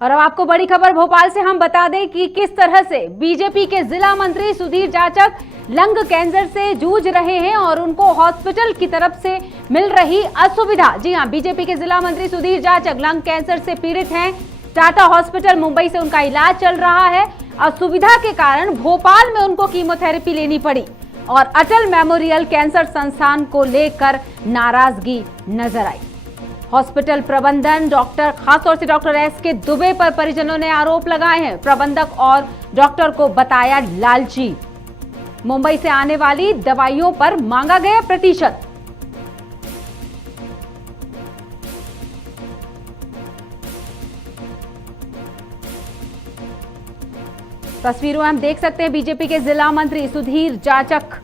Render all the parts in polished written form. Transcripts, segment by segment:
और अब आपको बड़ी खबर भोपाल से हम बता दें कि किस तरह से बीजेपी के जिला मंत्री सुधीर जाचक लंग कैंसर से जूझ रहे हैं और उनको हॉस्पिटल की तरफ से मिल रही असुविधा। जी हां, बीजेपी के जिला मंत्री सुधीर जाचक लंग कैंसर से पीड़ित हैं। टाटा हॉस्पिटल मुंबई से उनका इलाज चल रहा है। असुविधा के कारण भोपाल में उनको कीमोथेरेपी लेनी पड़ी और अटल मेमोरियल कैंसर संस्थान को लेकर नाराजगी नजर आई। हॉस्पिटल प्रबंधन खासतौर से डॉक्टर एस.के. दुबे पर परिजनों ने आरोप लगाए हैं। प्रबंधक और डॉक्टर को बताया लालची। मुंबई से आने वाली दवाइयों पर मांगा गया प्रतिशत। तस्वीरों में हम देख सकते हैं बीजेपी के जिला मंत्री सुधीर जाचक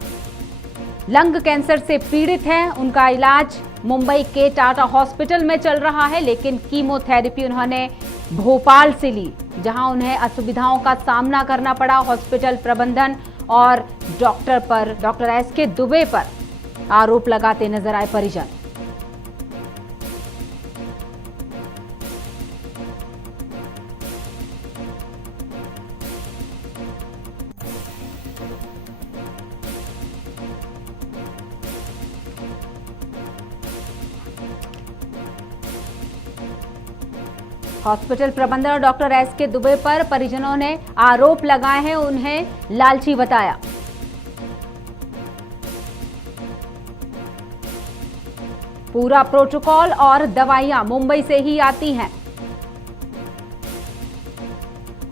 लंग कैंसर से पीड़ित हैं। उनका इलाज मुंबई के टाटा हॉस्पिटल में चल रहा है, लेकिन कीमोथेरेपी उन्होंने भोपाल से ली, जहां उन्हें असुविधाओं का सामना करना पड़ा। हॉस्पिटल प्रबंधन और डॉक्टर एस.के. दुबे पर आरोप लगाते नजर आए परिजन। हॉस्पिटल प्रबंधन और डॉक्टर एस.के. दुबे पर परिजनों ने आरोप लगाए हैं, उन्हें लालची बताया। पूरा प्रोटोकॉल और दवाइयां मुंबई से ही आती हैं।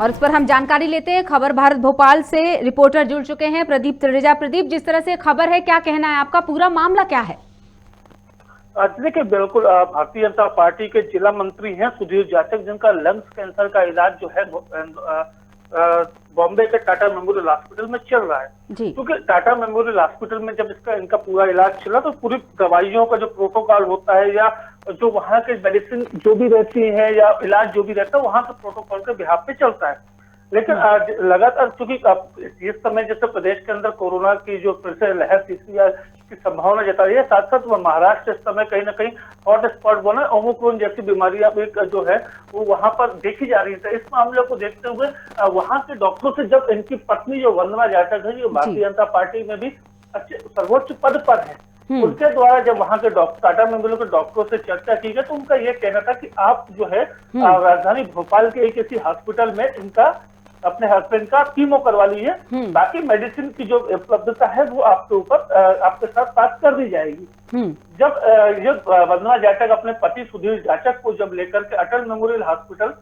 और इस पर हम जानकारी लेते हैं। खबर भारत भोपाल से रिपोर्टर जुड़ चुके हैं, प्रदीप त्रिरेजा। प्रदीप, जिस तरह से खबर है, क्या कहना है आपका? पूरा मामला क्या है? देखिए, बिल्कुल भारतीय जनता पार्टी के जिला मंत्री हैं सुधीर जाचक, जिनका लंग्स कैंसर का इलाज जो है बॉम्बे के टाटा मेमोरियल हॉस्पिटल में चल रहा है। क्योंकि टाटा मेमोरियल हॉस्पिटल में जब इनका पूरा इलाज चला तो पूरी दवाइयों का जो प्रोटोकॉल होता है या जो वहाँ के मेडिसिन जो भी रहती है या इलाज जो भी रहता है वहाँ के प्रोटोकॉल के बिहाफ पे चलता है। लेकिन लगातार चूंकि इस समय जैसे प्रदेश के अंदर कोरोना की जो फिर से लहर तीसरी की संभावना जता रही है, साथ साथ महाराष्ट्र इस समय कहीं ना कहीं हॉट स्पॉट बना, ओमिक्रॉन जैसी बीमारियां भी जो है वो वहां पर देखी जा रही है। तो इस मामले को देखते हुए वहां के डॉक्टरों से जब इनकी पत्नी जो वंदना जाटक है, जो भारतीय जनता पार्टी में भी अच्छे सर्वोच्च पद पर है, उनके द्वारा जब वहां के टाटा मेमोरियल के डॉक्टरों से चर्चा की गई तो उनका ये कहना था कि आप जो है राजधानी भोपाल के एक ऐसी हॉस्पिटल में इनका अपने हस्बैंड का कीमो करवा लीजिए, बाकी मेडिसिन की जो उपलब्धता है वो आपके ऊपर आपके साथ बात कर दी जाएगी। जब ये वंदना जाटक अपने पति सुधीर जाचक को जब लेकर के अटल मेमोरियल हॉस्पिटल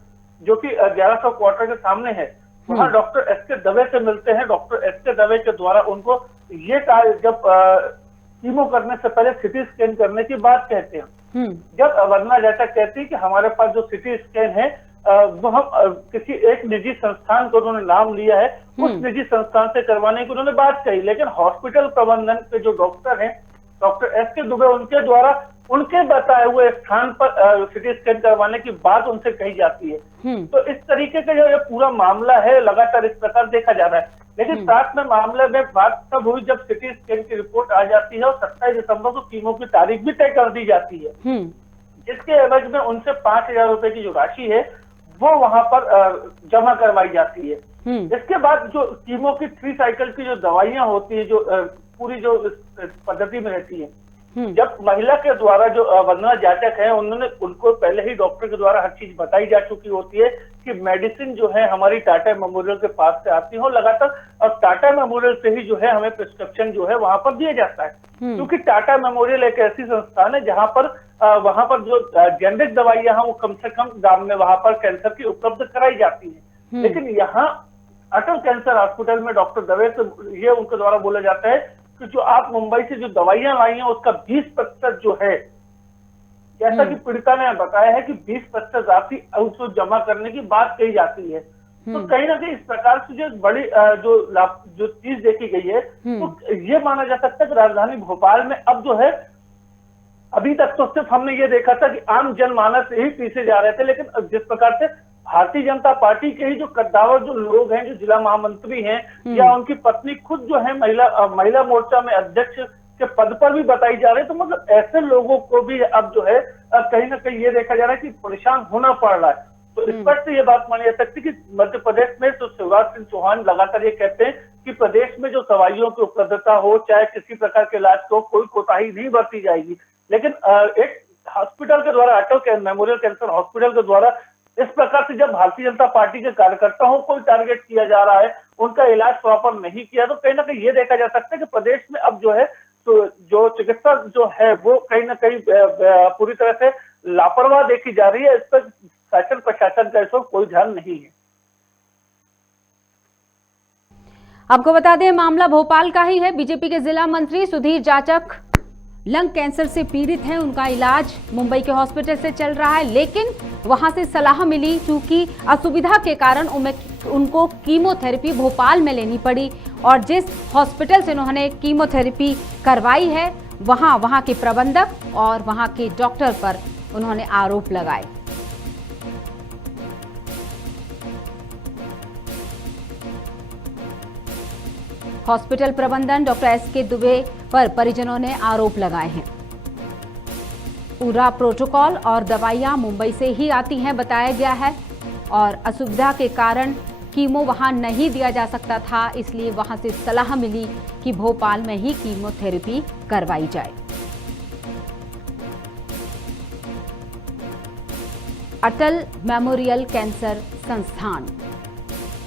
जो कि 1100 क्वार्टर के सामने है, वहाँ डॉक्टर एस.के. दवे से मिलते हैं। Doctor S K. दवे के द्वारा उनको ये जब कीमो करने से पहले सिटी स्कैन करने की बात कहते हैं। जब वंदना जाटक कहती है कि हमारे पास जो सिटी स्कैन है वो हम किसी एक निजी संस्थान को उन्होंने नाम लिया है, उस निजी संस्थान से करवाने की उन्होंने बात कही। लेकिन हॉस्पिटल प्रबंधन के जो डॉक्टर हैं, डॉक्टर एस.के. दुबे, उनके द्वारा उनके बताए हुए स्थान पर सिटी स्कैन करवाने की बात उनसे कही जाती है। तो इस तरीके का जो ये पूरा मामला है लगातार इस प्रकार देखा जा रहा है। लेकिन साथ में मामले में बात तब हुई जब सिटी स्कैन की रिपोर्ट आ जाती है और 27 दिसंबर को कीमो की तारीख भी तय कर दी जाती है, जिसके एवज में उनसे 5,000 रुपए की जो राशि है वो वहां पर जमा करवाई जाती है। इसके बाद जो कीमो की 3 साइकिल की जो दवाइयां होती है, जो पूरी जो पद्धति में रहती है, जब महिला के द्वारा जो वंदना जाटक है उनको पहले ही डॉक्टर के द्वारा हर चीज बताई जा चुकी होती है कि मेडिसिन जो है हमारी टाटा मेमोरियल के पास से आती है और लगातार और टाटा मेमोरियल से ही जो है हमें प्रिस्क्रिप्शन जो है वहां पर दिया जाता है। क्योंकि टाटा मेमोरियल एक ऐसी संस्थान है जहां पर वहां पर जो जेनरिक दवाइयां हैं वो कम से कम दाम में वहां पर कैंसर की उपलब्ध कराई जाती है। लेकिन यहाँ अटल कैंसर हॉस्पिटल में डॉक्टर दवे से ये उनके द्वारा बोला जाता है कि जो आप मुंबई से जो दवाइयां लाई हैं उसका 20% जो है, जैसा कि पीड़िता ने बताया है कि 20% राशि उसको जमा करने की बात कही जाती है। तो कहीं ना कहीं इस प्रकार से जो बड़ी जो चीज देखी गई है, तो ये माना जा सकता है कि राजधानी भोपाल में अब जो है, अभी तक तो सिर्फ हमने ये देखा था कि आम जनमानस ही पीछे जा रहे थे, लेकिन जिस प्रकार से भारतीय जनता पार्टी के ही जो कद्दावर जो लोग हैं, जो जिला महामंत्री हैं या उनकी पत्नी खुद जो है महिला मोर्चा में अध्यक्ष के पद पर भी बताई जा रही है, तो मतलब ऐसे लोगों को भी अब जो है कहीं ना कहीं ये देखा जा रहा है कि परेशान होना पड़ रहा है। तो स्पष्ट ये बात मानी जा सकती है कि मध्य प्रदेश में तो शिवराज सिंह चौहान लगातार ये कहते हैं कि प्रदेश में जो दवाइयों की उपलब्धता हो, चाहे किसी प्रकार के इलाज को, कोई कोताही नहीं बरती जाएगी। लेकिन एक हॉस्पिटल के द्वारा, अटल मेमोरियल कैंसर हॉस्पिटल के द्वारा इस प्रकार से जब भारतीय जनता पार्टी के कार्यकर्ताओं को टारगेट किया जा रहा है, उनका इलाज प्रॉपर नहीं किया, तो कहीं ना कहीं ये देखा जा सकता है कि प्रदेश में अब जो है तो जो चिकित्सा जो है वो कहीं ना कहीं पूरी तरह से लापरवाह देखी जा रही है। इस पर शासन प्रशासन का इस वक्त कोई ध्यान नहीं है। आपको बता दें, मामला भोपाल का ही है। बीजेपी के जिला मंत्री सुधीर जाचक लंग कैंसर से पीड़ित हैं। उनका इलाज मुंबई के हॉस्पिटल से चल रहा है, लेकिन वहां से सलाह मिली क्योंकि असुविधा के कारण उनको कीमोथेरेपी भोपाल में लेनी पड़ी, और जिस हॉस्पिटल से उन्होंने कीमोथेरेपी करवाई है वहां के प्रबंधक और वहां के डॉक्टर पर उन्होंने आरोप लगाए। हॉस्पिटल प्रबंधन डॉक्टर एस.के. दुबे पर परिजनों ने आरोप लगाए हैं। पूरा प्रोटोकॉल और दवाइयां मुंबई से ही आती हैं बताया गया है, और असुविधा के कारण कीमो वहां नहीं दिया जा सकता था, इसलिए वहां से सलाह मिली कि भोपाल में ही कीमोथेरेपी करवाई जाए। अटल मेमोरियल कैंसर संस्थान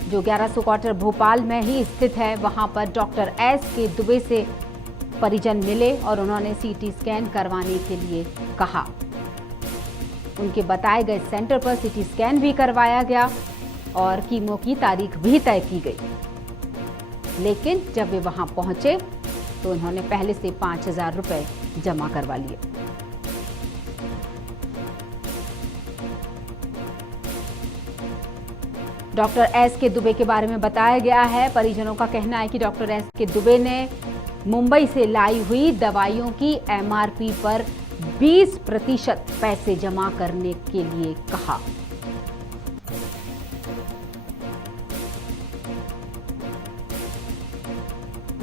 जो 1100 क्वार्टर भोपाल में ही स्थित है, वहां पर डॉक्टर एस.के. दुबे से परिजन मिले और उन्होंने सीटी स्कैन करवाने के लिए कहा। उनके बताए गए सेंटर पर सीटी स्कैन भी करवाया गया और कीमो की तारीख भी तय की गई। लेकिन जब वे वहां पहुंचे तो उन्होंने पहले से 5,000 रुपए जमा करवा लिए। Doctor S K. दुबे के बारे में बताया गया है। परिजनों का कहना है कि डॉक्टर एस.के. दुबे ने मुंबई से लाई हुई दवाइयों की एमआरपी पर 20% पैसे जमा करने के लिए कहा।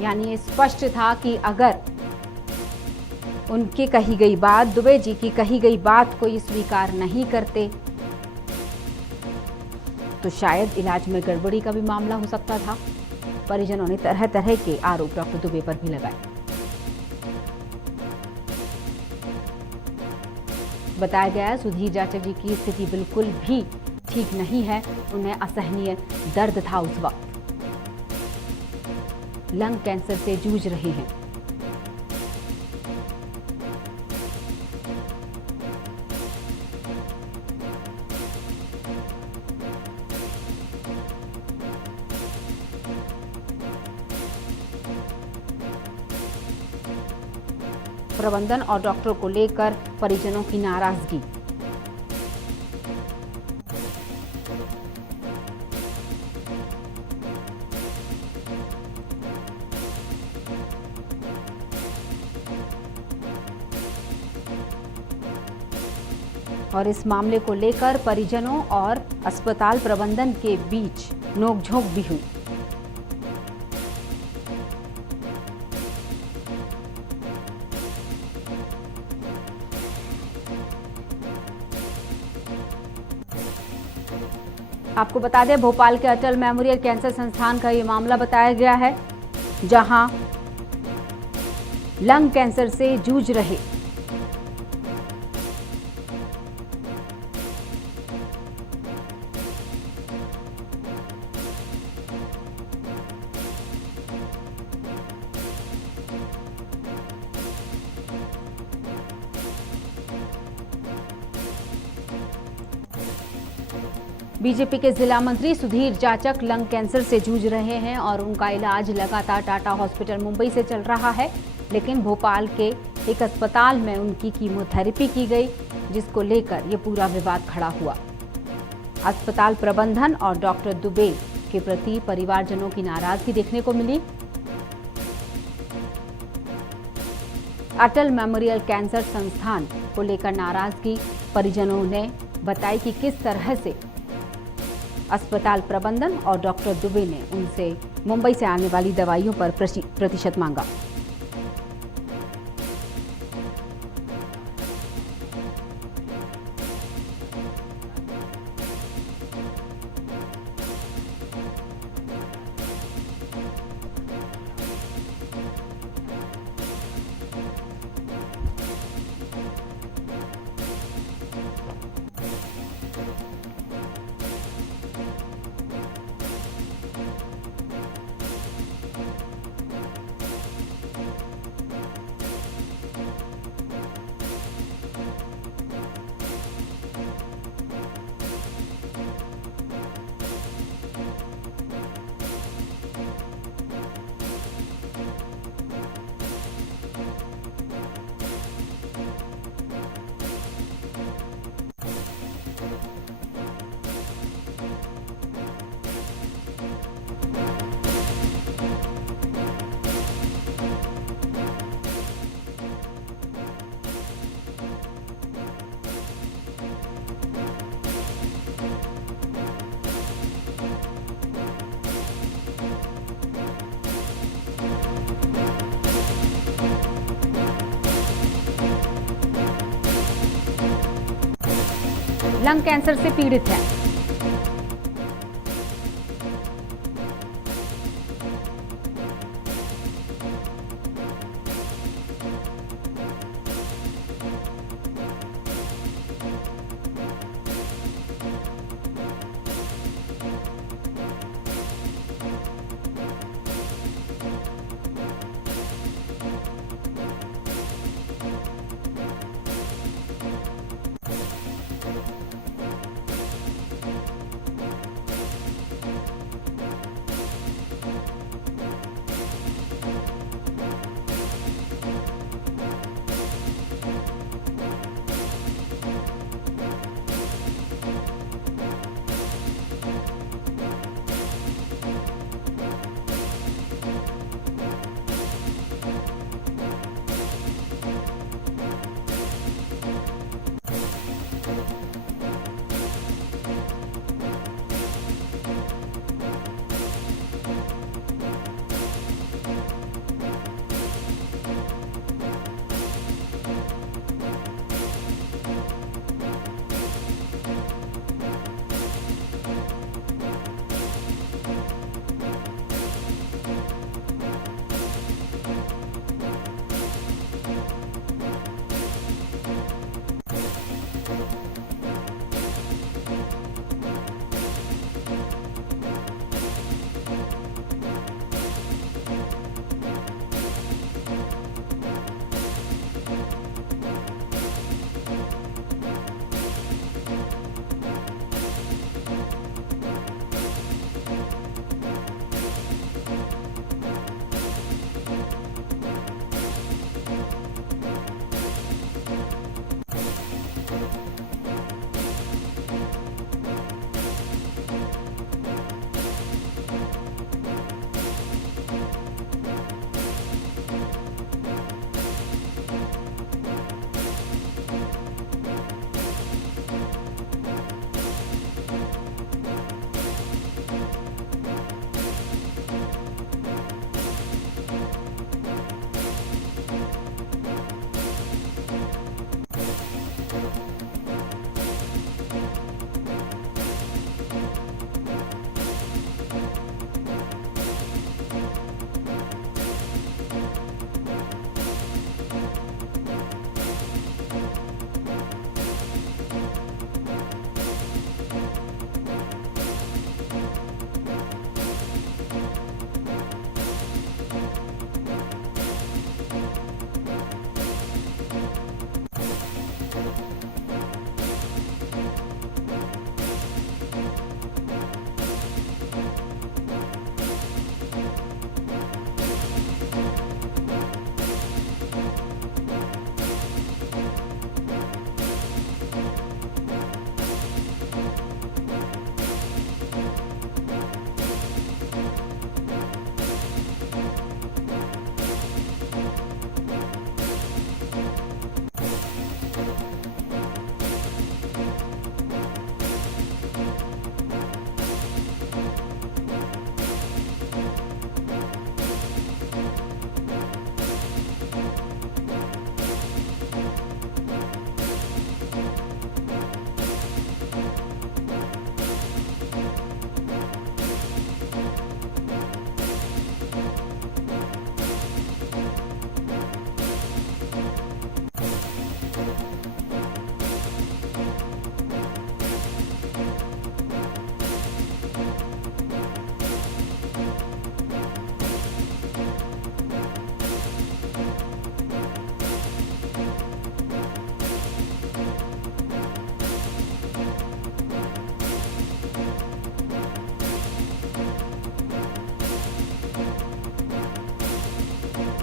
यानी ये स्पष्ट था कि अगर उनकी कही गई बात, दुबे जी की कही गई बात को ये स्वीकार नहीं करते तो शायद इलाज में गड़बड़ी का भी मामला हो सकता था। परिजनों ने तरह तरह के आरोप डॉक्टर दुबे पर भी लगाए। बताया गया सुधीर जाचक जी की स्थिति बिल्कुल भी ठीक नहीं है। उन्हें असहनीय दर्द था उस वक्त। लंग कैंसर से जूझ रहे हैं। प्रबंधन और डॉक्टर को लेकर परिजनों की नाराजगी। और इस मामले को लेकर परिजनों और अस्पताल प्रबंधन के बीच नोकझोंक भी हुई। आपको बता दें, भोपाल के अटल मेमोरियल कैंसर संस्थान का ये मामला बताया गया है, जहां लंग कैंसर से जूझ रहे बीजेपी के जिला मंत्री सुधीर जाचक लंग कैंसर से जूझ रहे हैं और उनका इलाज लगातार टाटा हॉस्पिटल मुंबई से चल रहा है। लेकिन भोपाल के एक अस्पताल में उनकी कीमोथेरेपी की गई, जिसको लेकर ये पूरा विवाद खड़ा हुआ। अस्पताल प्रबंधन और डॉक्टर दुबे के प्रति परिवारजनों की नाराजगी देखने को मिली। अटल मेमोरियल कैंसर संस्थान को लेकर नाराजगी परिजनों ने बताई कि किस तरह से अस्पताल प्रबंधन और डॉक्टर दुबे ने उनसे मुंबई से आने वाली दवाइयों पर प्रतिशत मांगा। लंग कैंसर से पीड़ित हैं।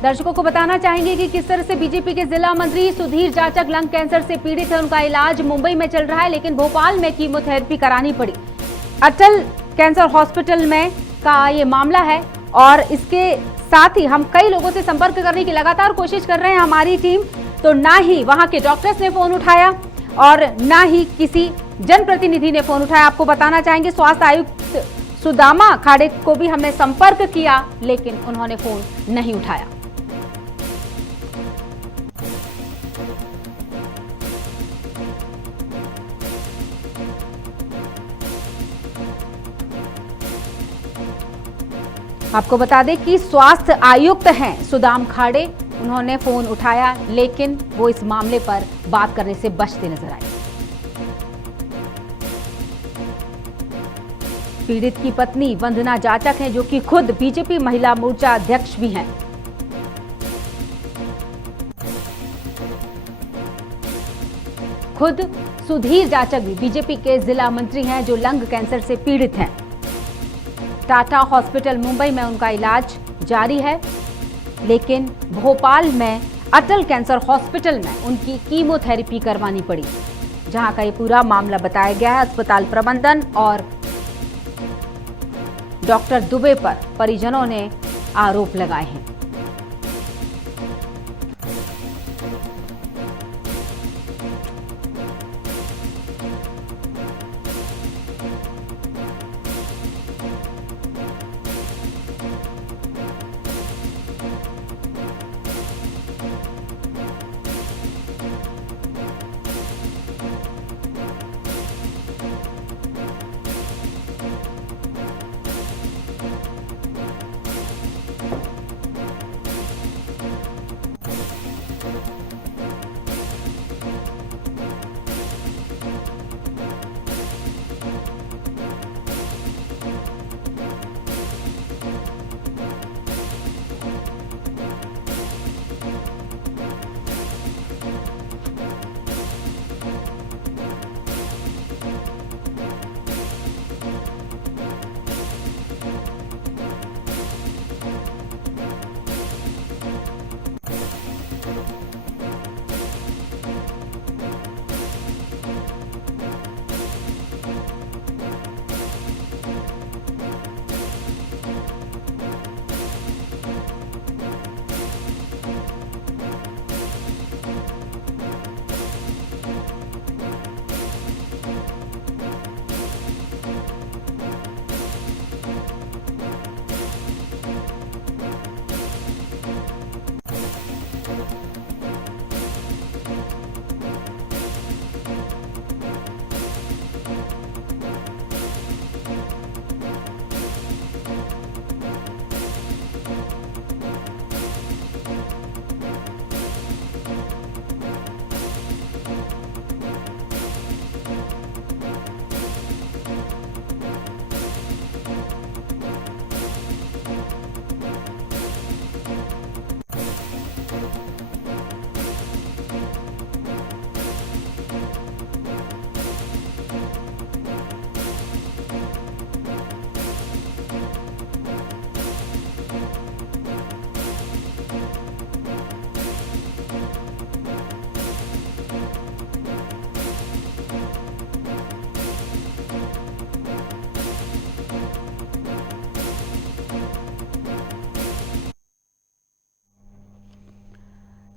दर्शकों को बताना चाहेंगे कि किस तरह से बीजेपी के जिला मंत्री सुधीर जाचक लंग कैंसर से पीड़ित है। उनका इलाज मुंबई में चल रहा है, लेकिन भोपाल में कीमोथेरेपी करानी पड़ी। अटल कैंसर हॉस्पिटल में का ये मामला है और इसके साथ ही हम कई लोगों से संपर्क करने की लगातार कोशिश कर रहे हैं हमारी टीम, तो ना ही वहां के डॉक्टर्स ने फोन उठाया और ना ही किसी जनप्रतिनिधि ने फोन उठाया। आपको बताना चाहेंगे स्वास्थ्य आयुक्त सुदामा खाड़े को भी हमने संपर्क किया, लेकिन उन्होंने फोन नहीं उठाया। आपको बता दें कि स्वास्थ्य आयुक्त हैं सुदाम खाड़े, उन्होंने फोन उठाया लेकिन वो इस मामले पर बात करने से बचते नजर आए। पीड़ित की पत्नी वंदना जाचक हैं, जो कि खुद बीजेपी महिला मोर्चा अध्यक्ष भी हैं। खुद सुधीर जाचक भी बीजेपी के जिला मंत्री हैं, जो लंग कैंसर से पीड़ित हैं। टाटा हॉस्पिटल मुंबई में उनका इलाज जारी है, लेकिन भोपाल में अटल कैंसर हॉस्पिटल में उनकी कीमोथेरेपी करवानी पड़ी, जहां का ये पूरा मामला बताया गया है। अस्पताल प्रबंधन और डॉक्टर दुबे पर परिजनों ने आरोप लगाए हैं।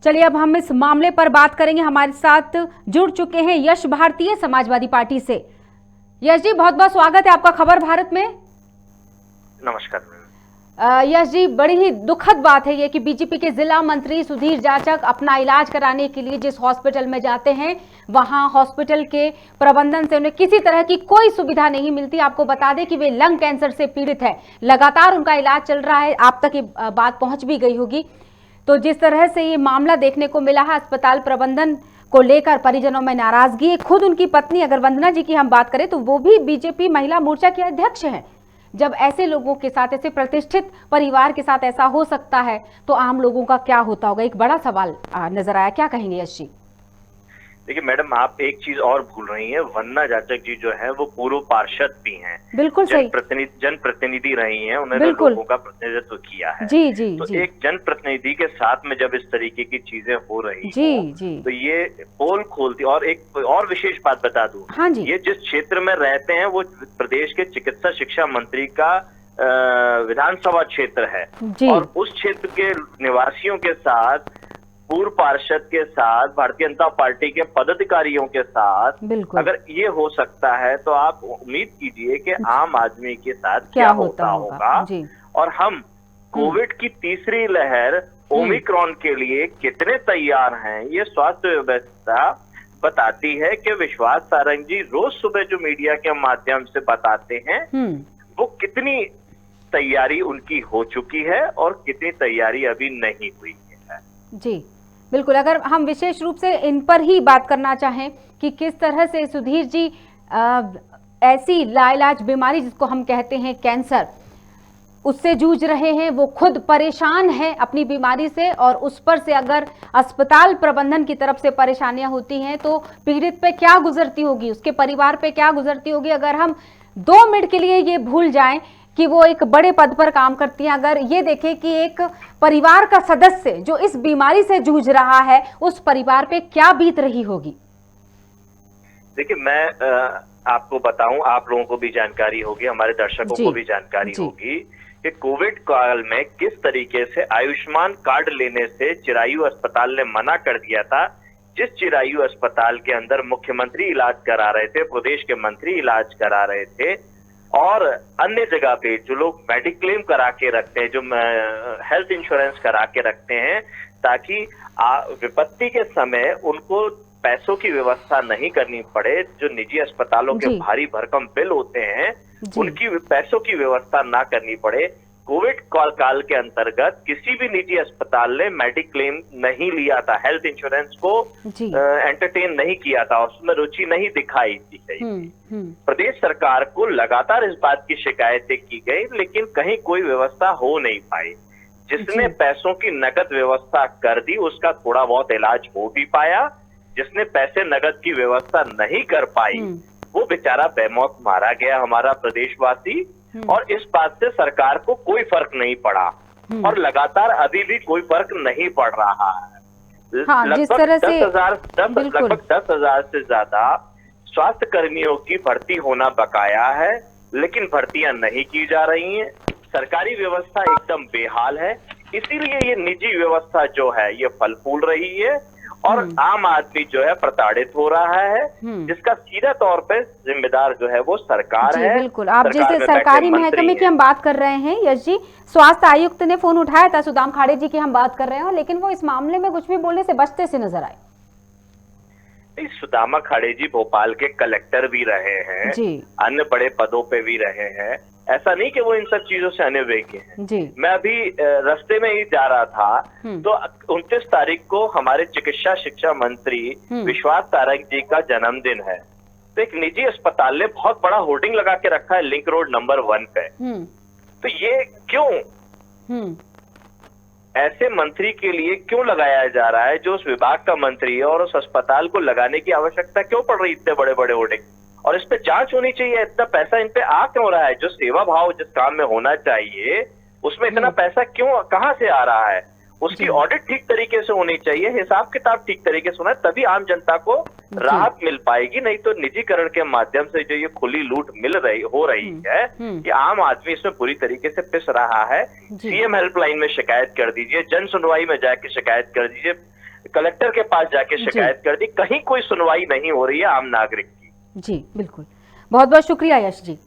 चलिए अब हम इस मामले पर बात करेंगे। हमारे साथ जुड़ चुके हैं यश भारतीय समाजवादी पार्टी से। यश जी, बहुत बहुत स्वागत है आपका खबर भारत में। नमस्कार। यश जी, बड़ी ही दुखद बात है ये कि बीजेपी के जिला मंत्री सुधीर जाचक अपना इलाज कराने के लिए जिस हॉस्पिटल में जाते हैं, वहां हॉस्पिटल के प्रबंधन से उन्हें किसी तरह की कोई सुविधा नहीं मिलती। आपको बता दें कि वे लंग कैंसर से पीड़ित है, लगातार उनका इलाज चल रहा है। आप तक ये बात पहुंच भी गई होगी। तो जिस तरह से ये मामला देखने को मिला है, अस्पताल प्रबंधन को लेकर परिजनों में नाराजगी है। खुद उनकी पत्नी, अगर वंदना जी की हम बात करें तो वो भी बीजेपी महिला मोर्चा के अध्यक्ष हैं। जब ऐसे लोगों के साथ, ऐसे प्रतिष्ठित परिवार के साथ ऐसा हो सकता है तो आम लोगों का क्या होता होगा, एक बड़ा सवाल नजर आया। क्या कहेंगे यश जी? देखिए मैडम, आप एक चीज और भूल रही हैं। वंदना जाचक जी जो है वो पूर्व पार्षद भी हैं। बिल्कुल सही। जनप्रतिनिधि रही हैं, उन्होंने लोगों का प्रतिनिधित्व किया है। जी जी तो जी। एक जनप्रतिनिधि के साथ में जब इस तरीके की चीजें हो रही जी हो, जी, तो ये पोल खोलती। और एक और विशेष बात बता दूं, हाँ जी, ये जिस क्षेत्र में रहते हैं वो प्रदेश के चिकित्सा शिक्षा मंत्री का विधानसभा क्षेत्र है। और उस क्षेत्र के निवासियों के साथ, पूर्व पार्षद के साथ, भारतीय जनता पार्टी के पदाधिकारियों के साथ अगर ये हो सकता है तो आप उम्मीद कीजिए कि आम आदमी के साथ क्या होता होगा। और हम कोविड की तीसरी लहर ओमिक्रॉन के लिए कितने तैयार हैं, ये स्वास्थ्य व्यवस्था बताती है कि विश्वास सारंग जी रोज सुबह जो मीडिया के माध्यम से बताते हैं वो कितनी तैयारी उनकी हो चुकी है और कितनी तैयारी अभी नहीं हुई है। जी बिल्कुल, अगर हम विशेष रूप से इन पर ही बात करना चाहें कि किस तरह से सुधीर जी ऐसी लाइलाज बीमारी जिसको हम कहते हैं कैंसर, उससे जूझ रहे हैं, वो खुद परेशान है अपनी बीमारी से, और उस पर से अगर अस्पताल प्रबंधन की तरफ से परेशानियां होती हैं तो पीड़ित पे क्या गुजरती होगी, उसके परिवार पे क्या गुजरती होगी। अगर हम 2 मिनट के लिए ये भूल जाएं कि वो एक बड़े पद पर काम करती हैं, अगर ये देखें कि एक परिवार का सदस्य जो इस बीमारी से जूझ रहा है उस परिवार पे क्या बीत रही होगी। देखिए, मैं आपको बताऊं, आप लोगों को भी जानकारी होगी, हमारे दर्शकों को भी जानकारी होगी कि कोविड काल में किस तरीके से आयुष्मान कार्ड लेने से चिरायु अस्पताल ने मना कर दिया था। जिस चिरायु अस्पताल के अंदर मुख्यमंत्री इलाज करा रहे थे, प्रदेश के मंत्री इलाज करा रहे थे, और अन्य जगह पे जो लोग मेडिक्लेम करा के रखते हैं, जो हेल्थ इंश्योरेंस करा के रखते हैं, ताकि विपत्ति के समय उनको पैसों की व्यवस्था नहीं करनी पड़े, जो निजी अस्पतालों के भारी भरकम बिल होते हैं उनकी पैसों की व्यवस्था ना करनी पड़े। कोविड काल के अंतर्गत किसी भी निजी अस्पताल ने मेडिक्लेम नहीं लिया था, हेल्थ इंश्योरेंस को एंटरटेन नहीं किया था, उसमें रुचि नहीं दिखाई थी। प्रदेश सरकार को लगातार इस बात की शिकायतें की गई, लेकिन कहीं कोई व्यवस्था हो नहीं पाई। जिसने पैसों की नकद व्यवस्था कर दी उसका थोड़ा बहुत इलाज हो भी पाया, जिसने पैसे नकद की व्यवस्था नहीं कर पाई वो बेचारा बेमौत मारा गया, हमारा प्रदेशवासी। और इस बात से सरकार को कोई फर्क नहीं पड़ा और लगातार अभी भी कोई फर्क नहीं पड़ रहा है। हाँ, लगभग 10,000 से ज्यादा स्वास्थ्य कर्मियों की भर्ती होना बकाया है, लेकिन भर्तियां नहीं की जा रही हैं। सरकारी व्यवस्था एकदम बेहाल है, इसीलिए ये निजी व्यवस्था जो है ये फल फूल रही है और आम आदमी जो है प्रताड़ित हो रहा है, जिसका सीधा तौर पे जिम्मेदार जो है वो सरकार है। बिल्कुल, आप जैसे सरकारी महकमे की हम बात कर रहे हैं यश जी, स्वास्थ्य आयुक्त ने फोन उठाया था, सुदाम खाड़े जी की हम बात कर रहे हैं, लेकिन वो इस मामले में कुछ भी बोलने से बचते से नजर आए। सुदामा खाड़े जी भोपाल के कलेक्टर भी रहे हैं, अन्य बड़े पदों पे भी रहे हैं, ऐसा नहीं कि वो इन सब चीजों से अनभिज्ञ हैं। मैं अभी रास्ते में ही जा रहा था तो 29 तारीख को हमारे चिकित्सा शिक्षा मंत्री विश्वास सारंग जी का जन्मदिन है, तो एक निजी अस्पताल ने बहुत बड़ा होर्डिंग लगा के रखा है लिंक रोड नंबर 1 पे। तो ये क्यों ऐसे मंत्री के लिए क्यों लगाया जा रहा है जो उस विभाग का मंत्री है, और उस अस्पताल को लगाने की आवश्यकता क्यों पड़ रही इतने बड़े बड़े होर्डिंग? और इस पे जांच होनी चाहिए, इतना पैसा इन पे आ क्यों रहा है? जो सेवा भाव जिस काम में होना चाहिए उसमें इतना पैसा क्यों, कहां से आ रहा है? उसकी ऑडिट ठीक तरीके से होनी चाहिए, हिसाब किताब ठीक तरीके से होना है, तभी आम जनता को राहत मिल पाएगी। नहीं तो निजीकरण के माध्यम से जो ये खुली लूट हो रही है, ये आम आदमी इसमें पूरी तरीके से पिस रहा है। सीएम हेल्पलाइन में शिकायत कर दीजिए, जन सुनवाई में जाके शिकायत कर दीजिए, कलेक्टर के पास जाके शिकायत कर दी, कहीं कोई सुनवाई नहीं हो रही है आम नागरिक की। जी बिल्कुल, बहुत बहुत शुक्रिया यश जी।